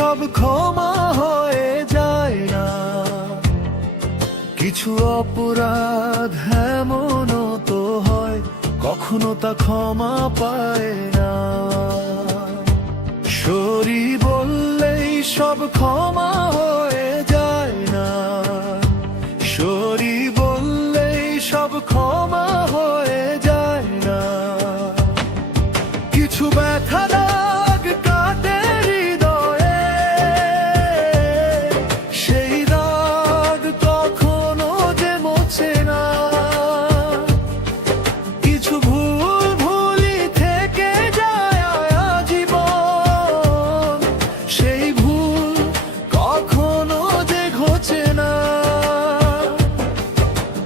সব ক্ষমা হয়ে যায় না। কিছু অপরাধ এমনও তো হয়, কখনো তা ক্ষমা পায় না। সরি বললেই সব ক্ষমা হয়ে যায় না। সরি বললেই সব ক্ষমা হয়ে যায় না। কিছু ব্যথা দাগ কাটে হৃদয়ে, সেই দাগ কখনো যে মোছে না। কিছু ভুল ভুলই থেকে যায় আজীবন, সেই ভুল কখনো যে ঘোচে না।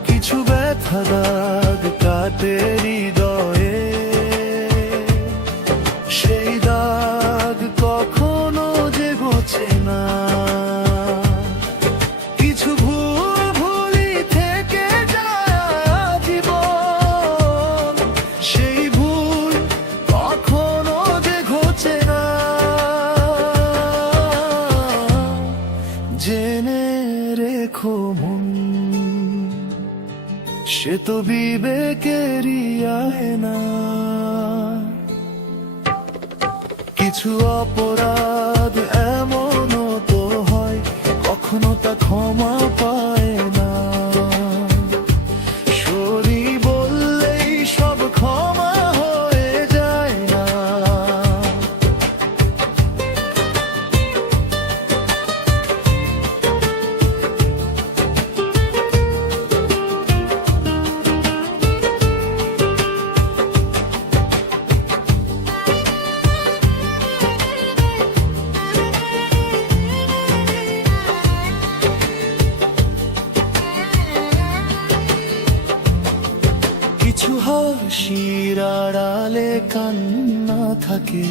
কিছু ব্যথা দাগ কাটে হৃদয়ে, সেই দাগ কখনো যে ঘোচে না। কিছু ভুল ভুলই থেকে যায় আজীবন, সেই ভুল কখনো যে ঘোচে না। জেনে রেখো মন, সে তো বিবেকেরই আয়না। কিছু অপরাধ এমনও তো হয়, কখনো তা ক্ষমা পায় না। সরি বললেই সব ক্ষমা হয়ে যায় না। কিছু হাসির আড়ালে কান্না থাকে,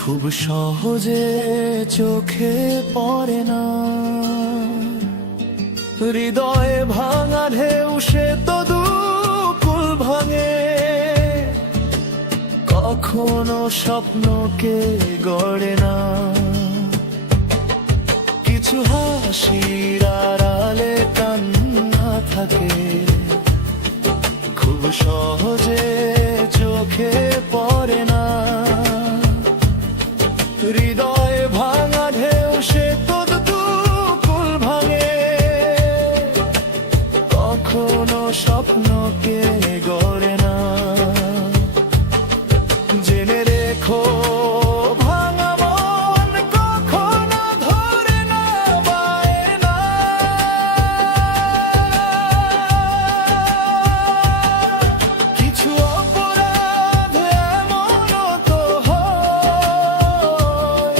খুব সহজে চোখে পড়ে না। হৃদয়ে ভাঙা ঢেউ সে তো দুকুল ভাঙে, কখনো স্বপ্নকে গড়ে না। কিছু হাসির আড়ালে কান্না থাকে, খুব সহজে চোখে পড়ে না। হৃদয়ে ভাঙা ঢেউ সে তো দুকুল ভাঙে, কখনো স্বপ্নকে গড়ে না। জেনে রেখো ভাঙা মন কখনো ধরে না বায়না। কিছু অপরাধ এমনও তো হয়,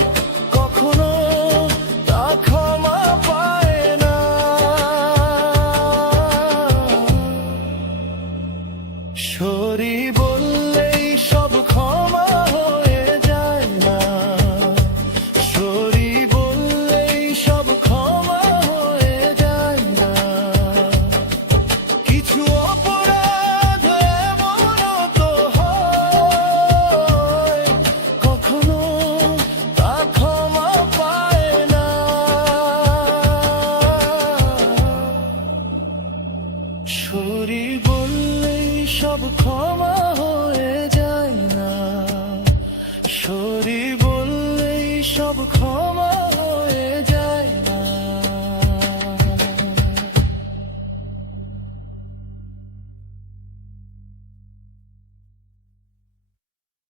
কখনো তা ক্ষমা পায় না। সরি বললেই সব ক্ষমা হয়ে যায় না। সরি বললেই সব ক্ষমা হয়ে যায় না। কিছু অপরাধ এমনও তো হয়, কখনো তা ক্ষমা পায় না। সরি বললেই সব ক্ষমা হয়ে যায় না। সরি বললেই সব ক্ষমা হয়ে